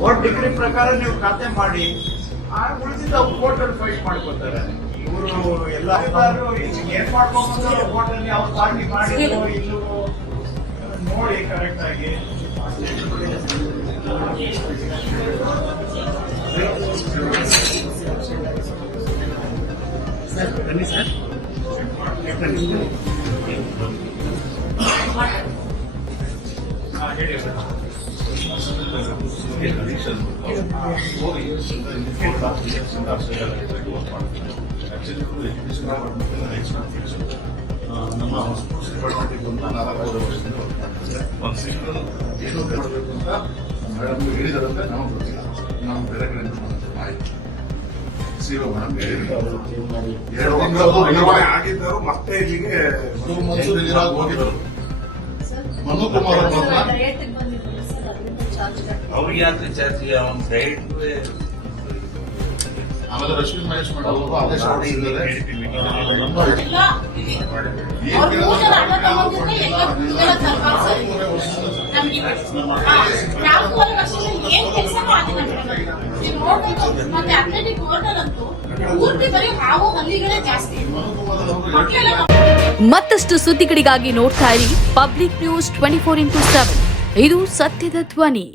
Court degree ಪ್ರಕಾರ ನೀವು ಖಾತೆ ಮಾಡಿ ಉಳಿದಿದ್ದ ಕೋರ್ಟ್ ಅಲ್ಲಿ ಫೈಟ್ ಮಾಡ್ಕೊತಾರೆ. ಇವರು ಎಲ್ಲ ಏನ್ ಮಾಡ್ಕೊಂಡು ಕೋರ್ಟ್ ಅಲ್ಲಿ ಅವ್ರು ಪಾರ್ಟಿ ಮಾಡಿದ್ರು ಇಲ್ಲೂ ನೋಡಿ ಕರೆಕ್ಟ್ ಆಗಿ. ಸರ್ ಬನ್ನಿ ಸರ್. ನಮ್ಮ ಡಿಪಾರ್ಟ್ಮೆಂಟ್ ಬಂದು 4 ವರ್ಷದಿಂದ ಒಂದು ಸಿಂಗಲ್ ಏನು ಮಾಡಬೇಕು ಅಂತ ಮೇಡಮ್ ಹೇಳಿದಾರಂತೆ ನಾವು ಗೊತ್ತಿಲ್ಲ. ನಾವು ಬೇರೆ ಕಡೆಯಿಂದ ಮಾಹಿತಿ ಸಿಒ ಮೇಡಮ್ ಹೇಳಿದ್ರು. 2 ತಿಂಗಳು ಆಗಿದ್ದರು ಮತ್ತೆ ಇಲ್ಲಿಗೆ ಹೋಗಿದ್ರು. ಮನು ಕುಮಾರ್ ಅವ್ರಿಗೆ ಯಾತ್ರೆ ಚಾರ್ಜ್ ಅವನ ಸೈಡ್ ಆಮೇಲೆ ರಶ್ಮಿ ಮಹೇಶ್ ಮಾಡೋರು ಆದೇಶ ಹೊರಡಿಸಿದ್ದಾರೆ. ಮತ್ತಷ್ಟು ಸುದ್ದಿಗಳಿಗಾಗಿ ನೋಡ್ತಾ ಇರಿ ಪಬ್ಲಿಕ್ ನ್ಯೂಸ್ 24x7. ಇದು ಸತ್ಯದ ಧ್ವನಿ.